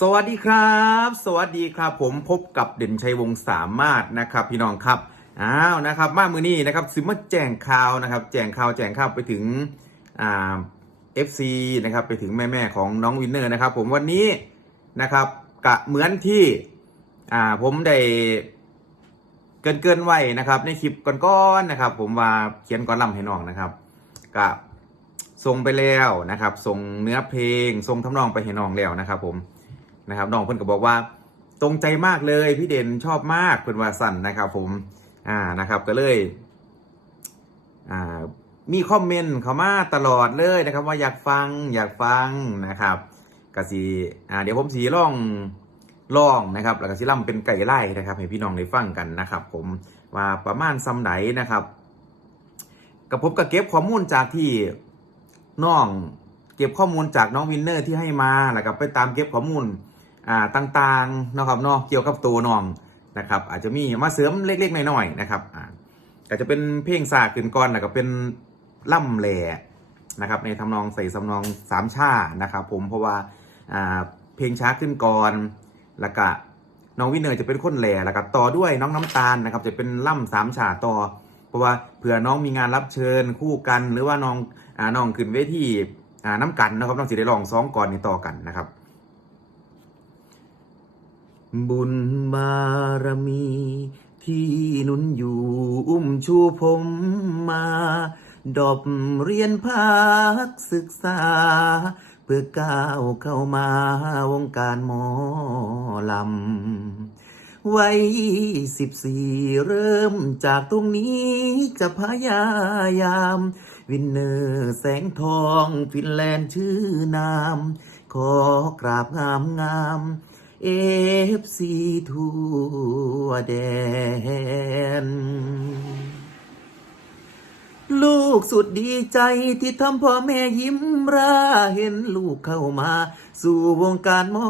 สวัสดีครับ สวัสดีครับผมพบกับเด่นชัยวงศ์สามารถนะครับพี่น้องครับอ้าวนะครับมามือนี้นะครับซื้อมาแจ้งข่าวนะครับ แจ้งข่าวแจ้งข่าวไปถึงอ่าเอฟซีนะครับไปถึงแม่ๆของน้องวินเนอร์นะครับ ผมวันนี้นะครับกะเหมือนที่อ่าผมได้เกินเกินไว้นะครับ ในคลิปก่อนๆนะครับ ผมว่าเขียนก่อนลำให้น้องนะครับกะส่งไปแล้วนะครับส่งเนื้อเพลงส่งทำนองไปให้น้องแล้วนะครับ ผม นะครับน้องเพิ่นก็บอกว่า ตรงใจมากเลยพี่เด่นชอบมากเพิ่นว่าสั่นนะครับ ผม อ่านะครับ ก็เลยอ่ามีคอมเมนต์เข้ามาตลอดเลยนะครับ ว่าอยากฟังอยากฟังนะครับกสีอ่าเดี๋ยวผมสีล่องล่องนะครับแล้วก็สีล่ำเป็นไก่ไล่นะครับ ให้พี่น้องได้ฟังกันนะครับ ผมว่าประมาณซ้ำไหนนะครับกับผมก็เก็บข้อมูลจากที่น้อง เก็บข้อมูลจากน้องวินเนอร์ที่ให้มาแล้วก็ไปตามเก็บข้อมูล อ่าต่างๆนะครับเนาะเกี่ยวกับตัวน้องนะครับ อาจจะมีมาเสริมเล็กๆน้อยๆนะครับอ่าก็จะเป็นเพลงสากขึ้นก่อนแล้วก็เป็นล่ำแหล่นะครับ ในทำนองใส่สำนองสามชานะครับผมเพราะว่าอ่าเพลงช้าขึ้นก่อนแล้วก็น้องวินเนอร์จะเป็นคนแหล่แล้วก็ต่อด้วยน้องน้ำตาลนะครับ จะเป็นล่ำสามชาต่อ เพราะว่าเผื่อน้องมีงานรับเชิญคู่กัน หรือว่าน้องอ่าน้องขึ้นเวทีอ่าน้ำกันนะครับน้องสิได้ลองซ้อมก่อนในต่อกันนะครับ บุญบารมี ที่นุนอยู่อุ้มชูผมมา ดอบเรียนภาคศึกษา เพื่อก้าวเข้ามาวงการหมอลำวัยสิบสี่เริ่มจากตรงนี้จะพยายาม วินเนอร์แสงทอง ฟินแลนด์ชื่อนาม ขอกราบงามงาม เอฟซีทั่วแดน ลูกสุดดีใจที่ทำพ่อแม่ยิ้มราเห็นลูกเข้ามา สู่วงการหมอ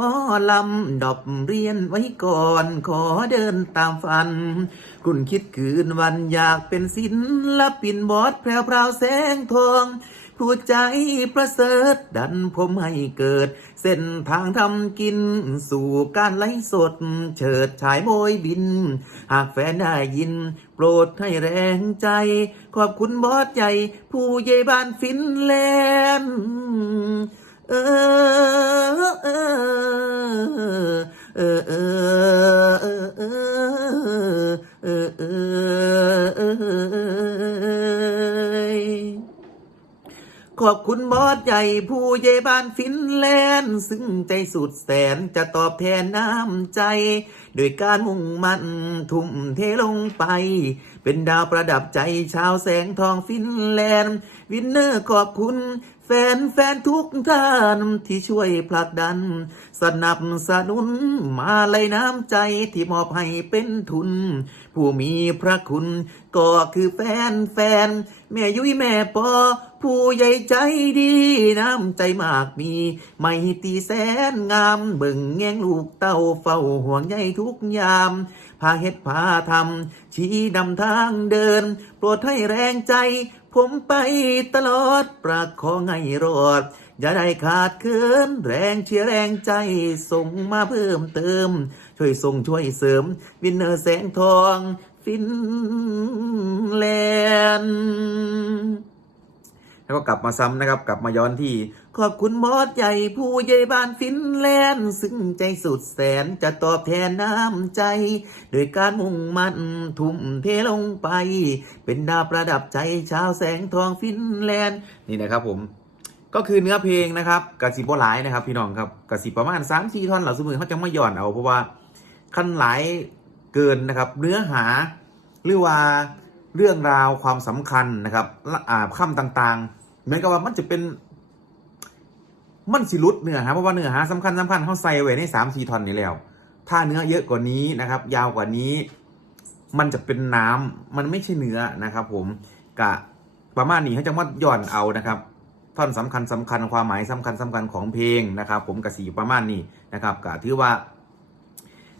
ลำดอบเรียนไว้ก่อนขอเดินตามฝัน คุณคิดคืนวันอยากเป็นศิลปินบอสแพรวพรวแสงทอง ผู้ใจประเสริฐดันผมให้เกิด เส้นทางทำกิน สู่การไล่สด เฉิดฉายโบยบิน หากแฟนได้ยิน โปรดให้แรงใจ ขอบคุณบอสใหญ่ ผู้ใหญ่บ้านฟินแลนด์เออเออเออเออเออเออเออ ขอบคุณบอสใหญ่ผู้ใหญ่บ้านฟินแลนด์ ซึ่งใจสุดแสนจะตอบแทนน้ำใจ โดยการมุ่งมั่นทุ่มเทลงไป เป็นดาวประดับใจชาวแสงทองฟินแลนด์ วินเนอร์ขอบคุณแฟนแฟนทุกท่านที่ช่วยผลักดัน สนับสนุนมาเลยน้ำใจที่มอบให้เป็นทุน ผู้มีพระคุณก็คือแฟนแฟน แม่ยุ้ยแม่ปอ ผู้ใหญ่ใจดีน้ำใจมากมี ไม่ตีแสนงามเบิ่งแง่งลูกเต้าเฝ้าห่วงใยทุกยาม พาเฮ็ดพาทำชี้นำทางเดิน โปรดให้แรงใจ ผมไปตลอดประคองให้รอด อย่าได้ขาดเคินแรงเชียร์แรงใจส่งมาเพิ่มเติม ช่วยส่งช่วยเสริม วินเนอร์แสงทอง ฟินแลนด์แล้วก็กลับมาซ้ำนะครับ กลับมาย้อนที่ ขอบคุณบอสใหญ่ผู้ใหญ่บ้านฟินแลนด์ ซึ่งใจสุดแสนจะตอบแทนน้ำใจ โดยการมุ่งมั่นทุ่มเทลงไป เป็นดาวประดับใจชาวแสงทองฟินแลนด์ นี่นะครับผมก็คือเนื้อเพลงนะครับกระสิบหลายนะครับ พี่น้องครับกระสิบประมาณ3 4ท่อนเหล่าสมือเขาจะไม่ย่อนเอาเพราะว่าขั้นหลาย เกินนะครับ เนื้อหาหรือว่าเรื่องราวความสำคัญนะครับอ่าคำต่างๆ เหมือนกับว่ามันจะเป็น มันสิรุดเนื้อหาเพราะว่าเนื้อหาสำคัญสำคัญเขาใส่ไว้ในสามสี่ท่อนนี้แล้ว ถ้าเนื้อเยอะกว่านี้นะครับ ยาวกว่านี้ มันจะเป็นน้ำมันไม่ใช่เนื้อนะครับ ผมกะประมาณนี้เขาจะมาย่อนเอานะครับท่อนสำคัญสำคัญความหมายสำคัญสำคัญของเพลงนะครับ ผมกะสีประมาณนี้นะครับกะถือว่า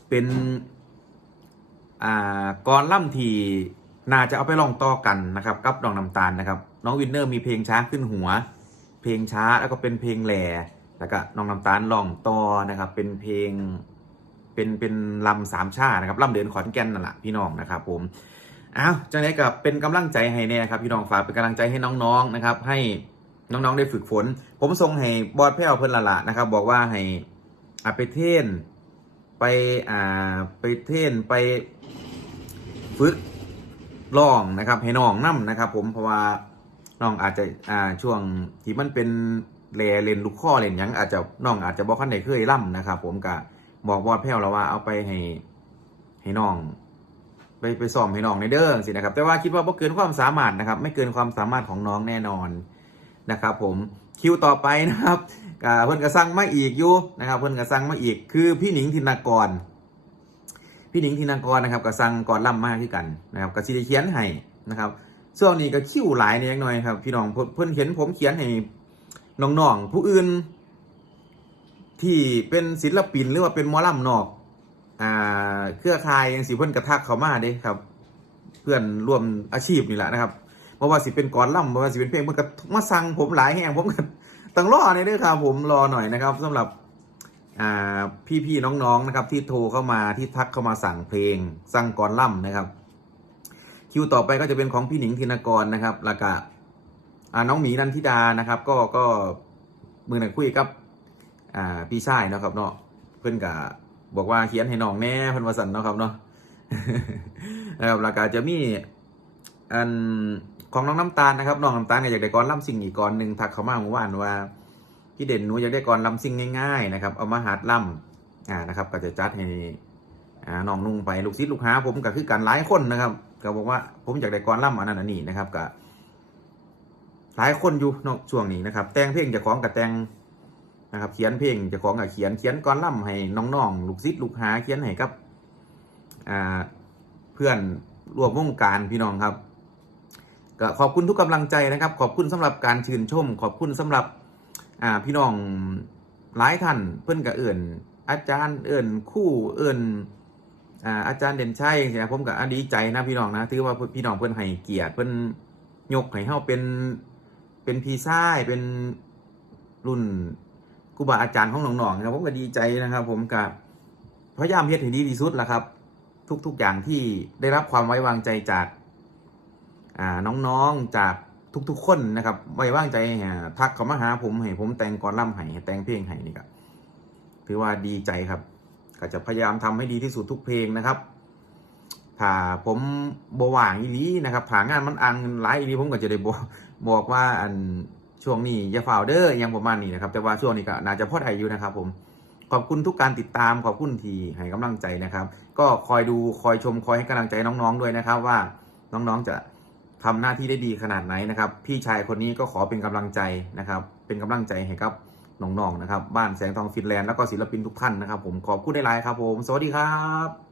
เป็น อ่ากรล่ำทีน่าจะเอาไปลองต่อกันนะครับกับน้องน้ำตาลนะครับ น้องวินเนอร์มีเพลงช้าขึ้นหัว เพลงช้าแล้วก็เป็นเพลงแหล่แล้วก็น้องน้ำตาลร้องต่อนะครับ เป็นเพลงเป็นเป็นลำสามชานะครับลำเดินขอนแก่นนั่นแหละพี่น้องนะครับ ผมอ้าวจังไดกับเป็นกำลังใจให้แน่ครับพี่น้องฝากเป็นกำลังใจให้น้องๆนะครับ ให้น้องๆได้ฝึกฝน ผมส่งให้บอดแพ้วเพิ่นละละนะครับ บอกว่าให้อาไปเทน ไปอ่าไปเทศนไปฝึกร้องนะครับ ให้น้องนํนะครับ ผมเพราะว่าน้องอาจจะอ่าช่วงที่มันเป็นแลเลนลูกข้อเลนยังอาจจะน้องอาจจะบอกขั้นใดเคยล่ำนะครับ ผมกะบอกบอดแพ้วแล้วว่าเอาไปให้ให้น้องไปไปซ้อมให้น้องในเด้อสินะครับ แต่ว่าคิดว่าบ่เกินความสามารถนะครับ ไม่เกินความสามารถของน้องแน่นอนนะครับ ผมคิวต่อไปนะครับ เพิ่นกระสั่งมาอีกอยู่นะครับ เพิ่นกระสั่งมาอีก คือพี่หนิงธินากร พี่หนิงธินากรนะครับกระสั่งก่อนล่ำมากที่กันนะครับกระซีได้เขียนให้นะครับช่วงนี้ก็คิวหลายเนี่ยหน่อยครับพี่น้องเพิ่นเพิ่นเห็นผมเขียนให้น้องๆผู้อื่น ที่เป็นศิลปินหรือว่าเป็นมอลำนอกอ่าเครือข่ายยังสิเพิ่นกระทักเขามาเด้ครับ เพื่อนร่วมอาชีพนี่แหละนะครับเพราะว่าสิเป็นกรล่ำเพราะว่าสิเป็นเพลงเพิ่นก็มาสั่งผมหลายแห่งผมก็ ต้องรอในอยเด้อครับผมรอหน่อยนะครับสำหรับอ่พี่ๆน้องๆนะครับที่โทรเข้ามาที่ทักเข้ามาสั่งเพลง สั่งกรล่ำนะครับ คิวต่อไปก็จะเป็นของพี่หนิงธินกรนะครับแล้วก็อ่าน้องหมีนันทิดานะครับ ก็ก็มือหนึ่งคุยกับพี่ชายนะครับเนาะเพื่อนกะบอกว่าเขียนให้น้องแน่เพื่อนวสันเนาะครับเนาะนะครับแล้วก็จะมีอัน ของน้องน้ำตาลนะครับน้องน้ำตาลก็อยากได้กรลำซิ่งอีกกรหนึ่งทักเขามาเมื่อวานว่าพี่เด่นหนูอยากได้กรลำซิ่งง่าย ๆ นะครับ เอามาหัดล่ำอ่านะครับ ก็จะจัดให้อ่าน้องนุ่งไปลูกศิษย์ลูกหาผมก็คือกันหลายคนนะครับก็บอกว่าผมอยากได้กรล่ำอันนั้นอันนี้นะครับก็หลายคนอยู่นช่วงนี้นะครับแต่งเพลงจะของกับแต่งนะครับ เขียนเพลงจะของกับเขียนเขียนก่อนล่ำให้น้องๆลูกศิษย์ลูกหาเขียนให้กับอ่าเพื่อนร่วมวงการพี่น้องครับ ก็ขอบคุณทุกกำลังใจนะครับ ขอบคุณสำหรับการชื่นชม ขอบคุณสำหรับอ่าพี่น้องหลายท่านเพื่อนกับเอื่น อาจารย์เอื่นคู่เอื่นอ่าอาจารย์เด่นชัยนะผมก็ดีใจนะพี่น้องนะถือว่าพี่น้องเพื่อนให้เกียรติเพื่อนยกให้เฮาเป็นเป็นพี่ชายเป็นรุ่นครูบาอาจารย์ของน้องๆนะครับผมก็ดีใจนะครับ ผมกับพยายามเฮ็ดให้ดีที่สุดแหละครับ ทุกๆอย่างที่ได้รับความไว้วางใจจาก น้องๆจากทุกๆคนนะครับไว้วางใจทักเขามาหาผมให้ผมแต่งก่อนล่ำให้แต่งเพลงให้นี่ครับถือว่าดีใจครับ ก็จะพยายามทำให้ดีที่สุดทุกเพลงนะครับ ถ้าผมบว่างอีลีนะครับผางานมันอังหลายอีลีผมก็จะได้บอกบอกว่าอันช่วงนี้อย่าฝ่าเด้อยังประมาณนี้นะครับ แต่ว่าช่วงนี้ก็น่าจะพอไทยอยู่นะครับ ผมขอบคุณทุกการติดตามขอบคุณทีให้กำลังใจนะครับ ก็คอยดูคอยชมคอยให้กำลังใจน้องๆด้วยนะครับ ว่าน้องๆจะ ทำหน้าที่ได้ดีขนาดไหนนะครับ พี่ชายคนนี้ก็ขอเป็นกำลังใจนะครับ เป็นกำลังใจให้กับน้องๆนะครับ บ้านแสงทองฟินแลนด์แล้วก็ศิลปินทุกท่านนะครับ ผมขอบคุณได้ไลน์ครับผม สวัสดีครับ